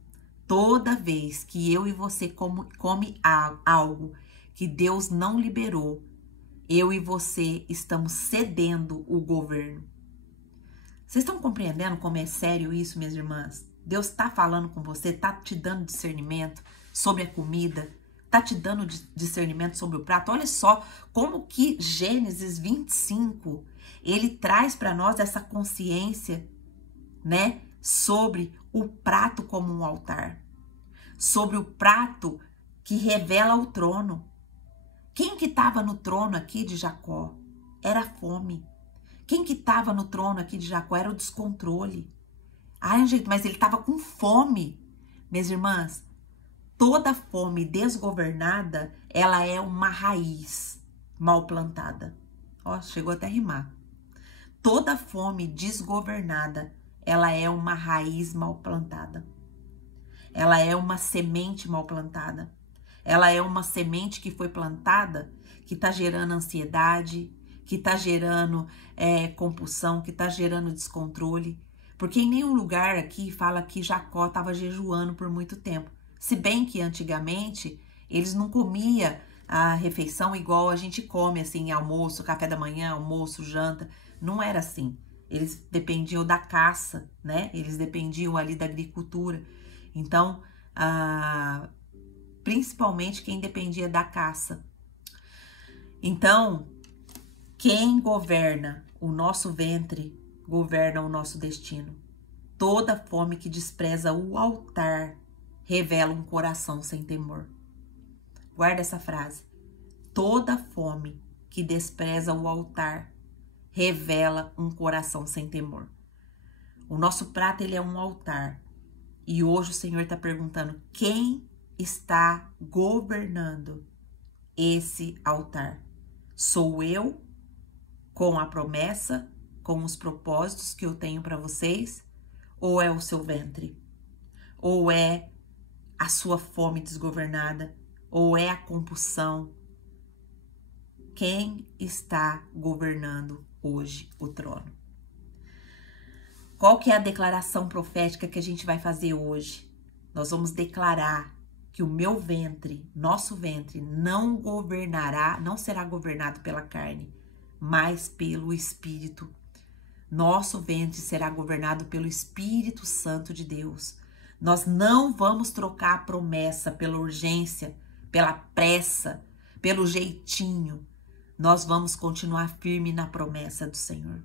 Toda vez que eu e você come algo que Deus não liberou, eu e você estamos cedendo o governo. Vocês estão compreendendo como é sério isso, minhas irmãs? Deus está falando com você, está te dando discernimento sobre a comida, está te dando discernimento sobre o prato. Olha só como que Gênesis 25, ele traz para nós essa consciência, né, sobre o prato como um altar, sobre o prato que revela o trono. Quem que estava no trono aqui de Jacó? Era a fome. Quem que estava no trono aqui de Jacó? Era o descontrole. Ai, gente, mas ele estava com fome. Minhas irmãs, toda fome desgovernada, ela é uma raiz mal plantada. Ó, chegou até a rimar. Toda fome desgovernada, ela é uma raiz mal plantada. Ela é uma semente mal plantada. Ela é uma semente que foi plantada, que está gerando ansiedade, que está gerando compulsão, que está gerando descontrole. Porque em nenhum lugar aqui fala que Jacó estava jejuando por muito tempo. Se bem que antigamente eles não comiam a refeição igual a gente come, assim, almoço, café da manhã, almoço, janta. Não era assim. Eles dependiam da caça, né? Eles dependiam ali da agricultura. Então, principalmente quem dependia da caça. Então, quem governa o nosso ventre, governa o nosso destino. Toda fome que despreza o altar revela um coração sem temor. Guarda essa frase. Toda fome que despreza o altar revela um coração sem temor. O nosso prato, ele é um altar. E hoje o Senhor está perguntando, quem está governando esse altar? Sou eu, com a promessa, com os propósitos que eu tenho para vocês? Ou é o seu ventre? Ou é a sua fome desgovernada? Ou é a compulsão? Quem está governando hoje o trono? Qual que é a declaração profética que a gente vai fazer hoje? Nós vamos declarar que o meu ventre, nosso ventre, não será governado pela carne, mas pelo Espírito. Nosso ventre será governado pelo Espírito Santo de Deus. Nós não vamos trocar a promessa pela urgência, pela pressa, pelo jeitinho. Nós vamos continuar firme na promessa do Senhor.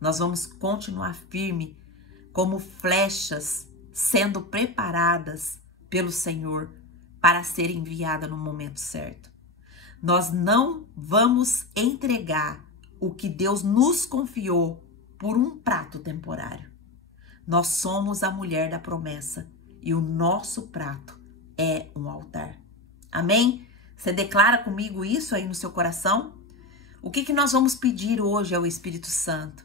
Nós vamos continuar firme como flechas sendo preparadas pelo Senhor para ser enviada no momento certo. Nós não vamos entregar o que Deus nos confiou por um prato temporário. Nós somos a mulher da promessa e o nosso prato é um altar. Amém? Você declara comigo isso aí no seu coração? O que nós vamos pedir hoje ao Espírito Santo?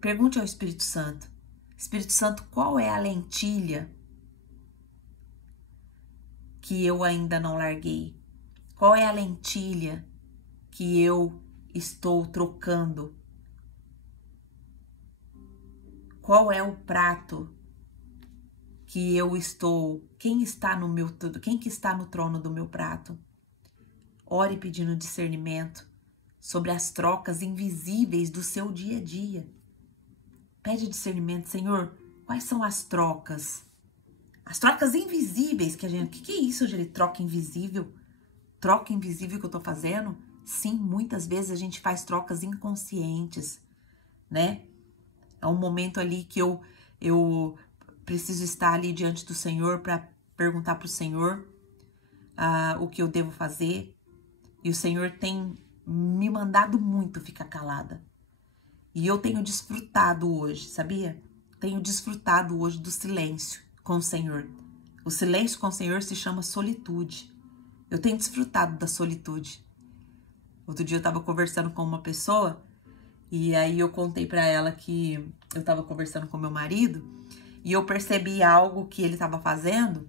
Pergunte ao Espírito Santo. Espírito Santo, qual é a lentilha que eu ainda não larguei? Qual é a lentilha que eu estou trocando? Qual é o prato que eu estou? Quem que está no trono do meu prato? Ore pedindo discernimento sobre as trocas invisíveis do seu dia a dia. Pede discernimento, Senhor, quais são as trocas? As trocas invisíveis que a gente... O que é isso, gente? Troca invisível? Troca invisível que eu tô fazendo? Sim, muitas vezes a gente faz trocas inconscientes, né? É um momento ali que eu preciso estar ali diante do Senhor para perguntar pro Senhor o que eu devo fazer. E o Senhor tem me mandado muito ficar calada. E eu tenho desfrutado hoje, sabia? Tenho desfrutado hoje do silêncio com o Senhor. O silêncio com o Senhor se chama solitude. Eu tenho desfrutado da solitude. Outro dia eu estava conversando com uma pessoa e aí eu contei para ela que eu estava conversando com meu marido e eu percebi algo que ele estava fazendo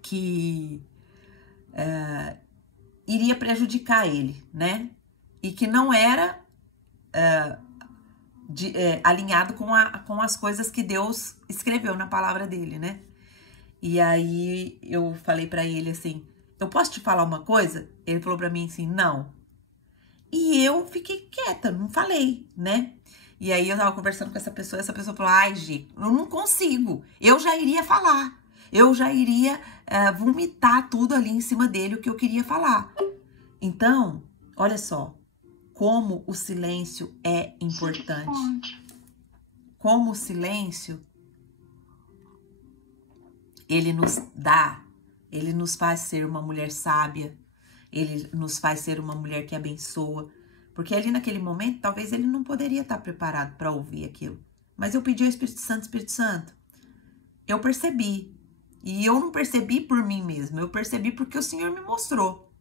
que iria prejudicar ele, né? E que não era alinhado com as coisas que Deus escreveu na palavra dele, né? E aí eu falei pra ele assim, eu posso te falar uma coisa? Ele falou pra mim assim, não. E eu fiquei quieta, não falei, né? E aí eu tava conversando com essa pessoa falou, ai, Gi, eu não consigo. Eu já iria falar. Eu já iria vomitar tudo ali em cima dele, o que eu queria falar. Então, olha só, como o silêncio é importante. Como o silêncio, ele nos faz ser uma mulher sábia, ele nos faz ser uma mulher que abençoa. Porque ali naquele momento, talvez ele não poderia estar preparado para ouvir aquilo. Mas eu pedi ao Espírito Santo, eu percebi. E eu não percebi por mim mesma, eu percebi porque o Senhor me mostrou.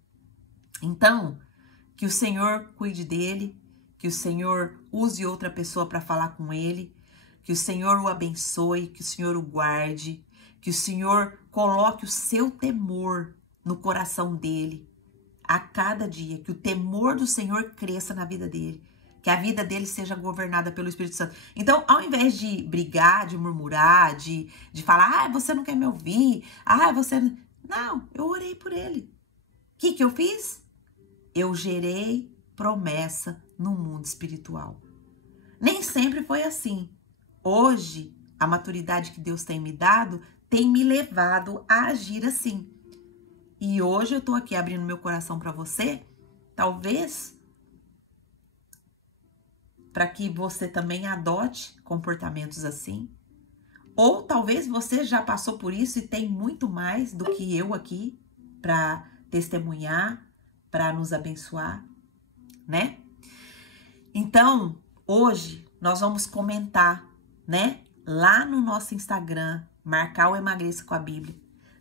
Então, que o Senhor cuide dele, que o Senhor use outra pessoa para falar com ele, que o Senhor o abençoe, que o Senhor o guarde, que o Senhor coloque o seu temor no coração dele a cada dia, que o temor do Senhor cresça na vida dele, que a vida dele seja governada pelo Espírito Santo. Então, ao invés de brigar, de murmurar, de falar, você não quer me ouvir, você... Não, eu orei por ele. O que eu fiz? Eu gerei promessa no mundo espiritual. Nem sempre foi assim. Hoje, a maturidade que Deus tem me dado tem me levado a agir assim. E hoje eu tô aqui abrindo meu coração para você, talvez para que você também adote comportamentos assim. Ou talvez você já passou por isso e tem muito mais do que eu aqui para testemunhar, para nos abençoar, né? Então, hoje nós vamos comentar, né? Lá no nosso Instagram, marcar o Emagreça com a Bíblia.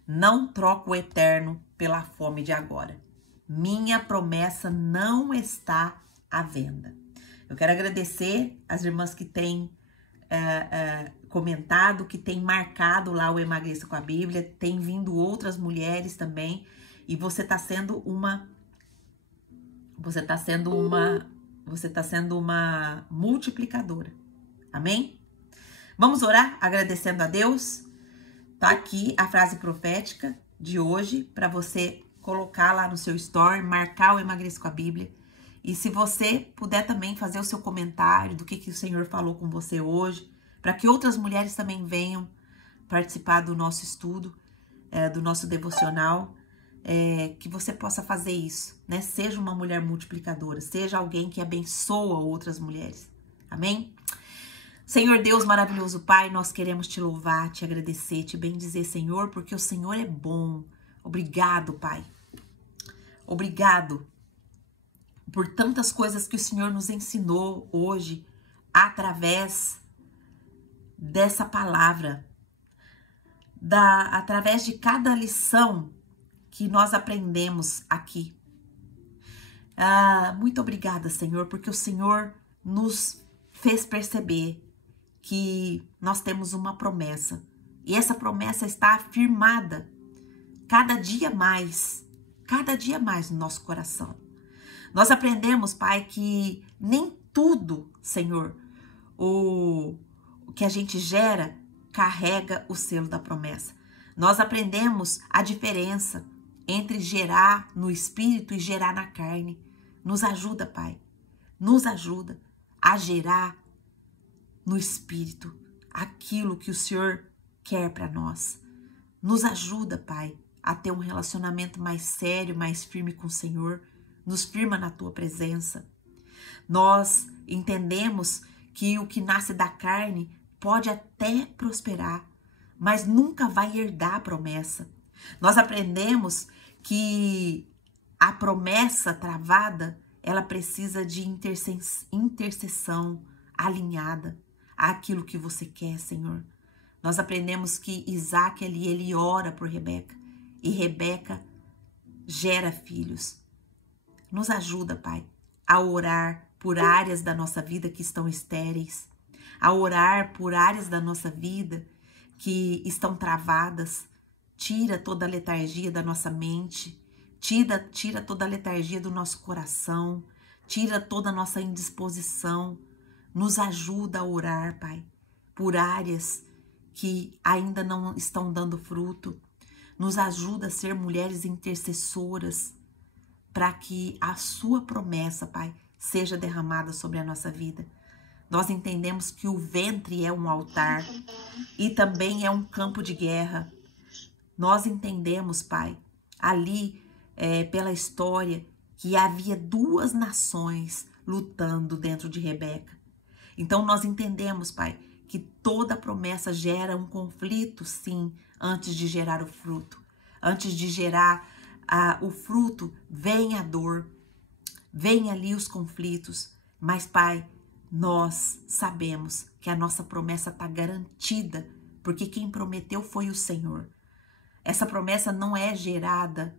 Não troco o eterno pela fome de agora. Minha promessa não está à venda. Eu quero agradecer as irmãs que têm comentado, que têm marcado lá o Emagreça com a Bíblia. Tem vindo outras mulheres também. E você está sendo uma multiplicadora. Amém? Vamos orar agradecendo a Deus? Tá aqui a frase profética de hoje para você colocar lá no seu story, marcar o Emagreça com a Bíblia. E se você puder também fazer o seu comentário do que o Senhor falou com você hoje, para que outras mulheres também venham participar do nosso estudo, do nosso devocional, que você possa fazer isso, né? Seja uma mulher multiplicadora, seja alguém que abençoa outras mulheres. Amém? Senhor Deus maravilhoso Pai, nós queremos te louvar, te agradecer, te bendizer, Senhor, porque o Senhor é bom. Obrigado, Pai. Obrigado por tantas coisas que o Senhor nos ensinou hoje através dessa palavra, através de cada lição que nós aprendemos aqui. Muito obrigada, Senhor, porque o Senhor nos fez perceber que nós temos uma promessa. E essa promessa está afirmada cada dia mais no nosso coração. Nós aprendemos, Pai, que nem tudo, Senhor, o que a gente gera carrega o selo da promessa. Nós aprendemos a diferença entre gerar no espírito e gerar na carne. Nos ajuda, Pai. Nos ajuda a gerar no espírito aquilo que o Senhor quer para nós. Nos ajuda, Pai, a ter um relacionamento mais sério, mais firme com o Senhor. Nos firma na tua presença. Nós entendemos que o que nasce da carne pode até prosperar, mas nunca vai herdar a promessa. Nós aprendemos que a promessa travada, ela precisa de intercessão alinhada àquilo que você quer, Senhor. Nós aprendemos que Isaac ali, ele ora por Rebeca, e Rebeca gera filhos. Nos ajuda, Pai, a orar por áreas da nossa vida que estão estéreis, a orar por áreas da nossa vida que estão travadas. Tira toda a letargia da nossa mente, tira toda a letargia do nosso coração, tira toda a nossa indisposição. Nos ajuda a orar, Pai, por áreas que ainda não estão dando fruto. Nos ajuda a ser mulheres intercessoras para que a sua promessa, Pai, seja derramada sobre a nossa vida. Nós entendemos que o ventre é um altar e também é um campo de guerra. Nós entendemos, Pai, ali pela história, que havia 2 nações lutando dentro de Rebeca. Então nós entendemos, Pai, que toda promessa gera um conflito, sim, antes de gerar o fruto. Antes de gerar o fruto, vem a dor, vem ali os conflitos. Mas, Pai, nós sabemos que a nossa promessa está garantida, porque quem prometeu foi o Senhor. Essa promessa não é gerada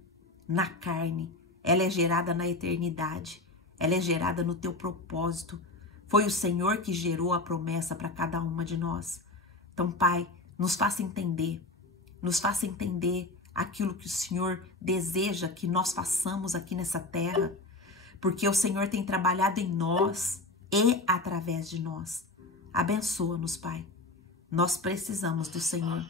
na carne, ela é gerada na eternidade, ela é gerada no teu propósito. Foi o Senhor que gerou a promessa para cada uma de nós. Então, Pai, nos faça entender aquilo que o Senhor deseja que nós façamos aqui nessa terra, porque o Senhor tem trabalhado em nós e através de nós. Abençoa-nos, Pai. Nós precisamos do Senhor.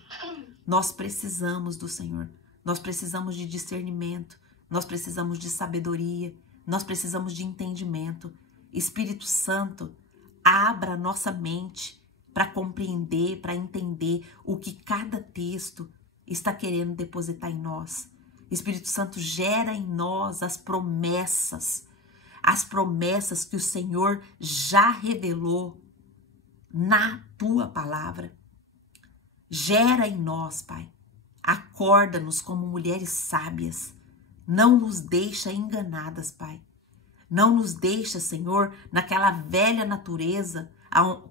Nós precisamos do Senhor. Nós precisamos de discernimento. Nós precisamos de sabedoria. Nós precisamos de entendimento. Espírito Santo, abra nossa mente para compreender, para entender o que cada texto está querendo depositar em nós. Espírito Santo, gera em nós as promessas que o Senhor já revelou na tua palavra. Gera em nós, Pai. Acorda-nos como mulheres sábias. Não nos deixa enganadas, Pai. Não nos deixa, Senhor, naquela velha natureza,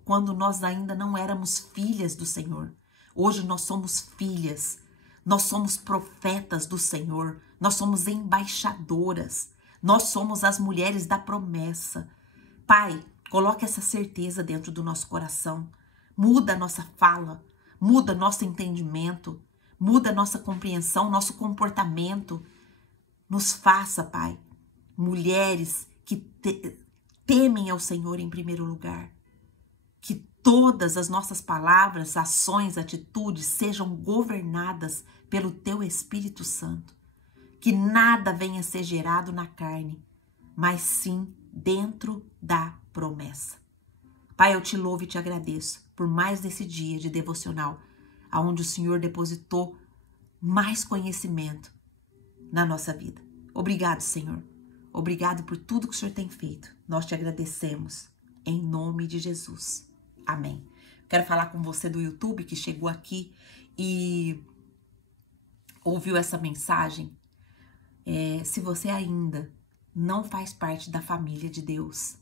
quando nós ainda não éramos filhas do Senhor. Hoje nós somos filhas, nós somos profetas do Senhor, nós somos embaixadoras, nós somos as mulheres da promessa. Pai, coloque essa certeza dentro do nosso coração. Muda a nossa fala, muda nosso entendimento, muda a nossa compreensão, nosso comportamento. Nos faça, Pai, mulheres que temem ao Senhor em primeiro lugar. Que todas as nossas palavras, ações, atitudes sejam governadas pelo Teu Espírito Santo. Que nada venha a ser gerado na carne, mas sim dentro da promessa. Pai, eu te louvo e te agradeço por mais desse dia de devocional, onde o Senhor depositou mais conhecimento na nossa vida. Obrigado, Senhor. Obrigado por tudo que o Senhor tem feito. Nós te agradecemos. Em nome de Jesus. Amém. Quero falar com você do YouTube que chegou aqui e ouviu essa mensagem. Se você ainda não faz parte da família de Deus,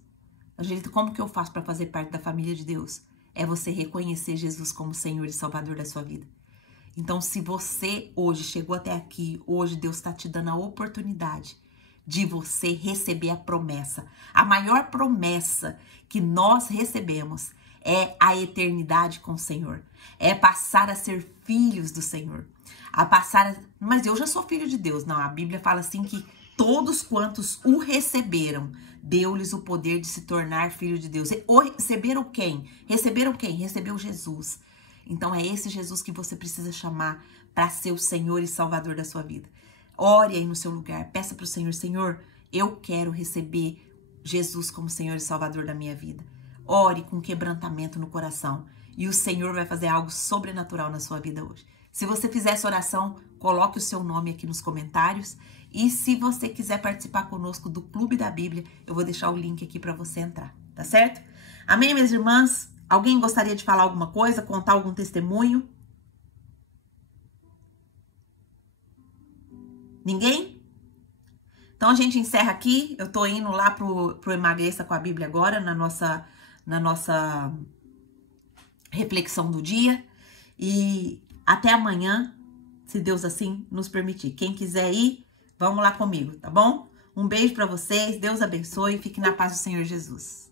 Angelita, como que eu faço para fazer parte da família de Deus? É você reconhecer Jesus como Senhor e Salvador da sua vida. Então, se você hoje chegou até aqui, hoje Deus está te dando a oportunidade de você receber a promessa. A maior promessa que nós recebemos é a eternidade com o Senhor. É passar a ser filhos do Senhor. Mas eu já sou filho de Deus. Não, a Bíblia fala assim que todos quantos o receberam, deu-lhes o poder de se tornar filho de Deus. Receberam quem? Receberam quem? Recebeu Jesus. Então é esse Jesus que você precisa chamar para ser o Senhor e Salvador da sua vida. Ore aí no seu lugar, peça para o Senhor, Senhor, eu quero receber Jesus como Senhor e Salvador da minha vida. Ore com quebrantamento no coração e o Senhor vai fazer algo sobrenatural na sua vida hoje. Se você fizer essa oração, coloque o seu nome aqui nos comentários. E se você quiser participar conosco do Clube da Bíblia, eu vou deixar o link aqui para você entrar, tá certo? Amém, minhas irmãs? Alguém gostaria de falar alguma coisa, contar algum testemunho? Ninguém? Então a gente encerra aqui. Eu tô indo lá pro Emagreça com a Bíblia agora, na nossa reflexão do dia. E até amanhã, se Deus assim nos permitir. Quem quiser ir, vamos lá comigo, tá bom? Um beijo para vocês, Deus abençoe e fique na paz do Senhor Jesus.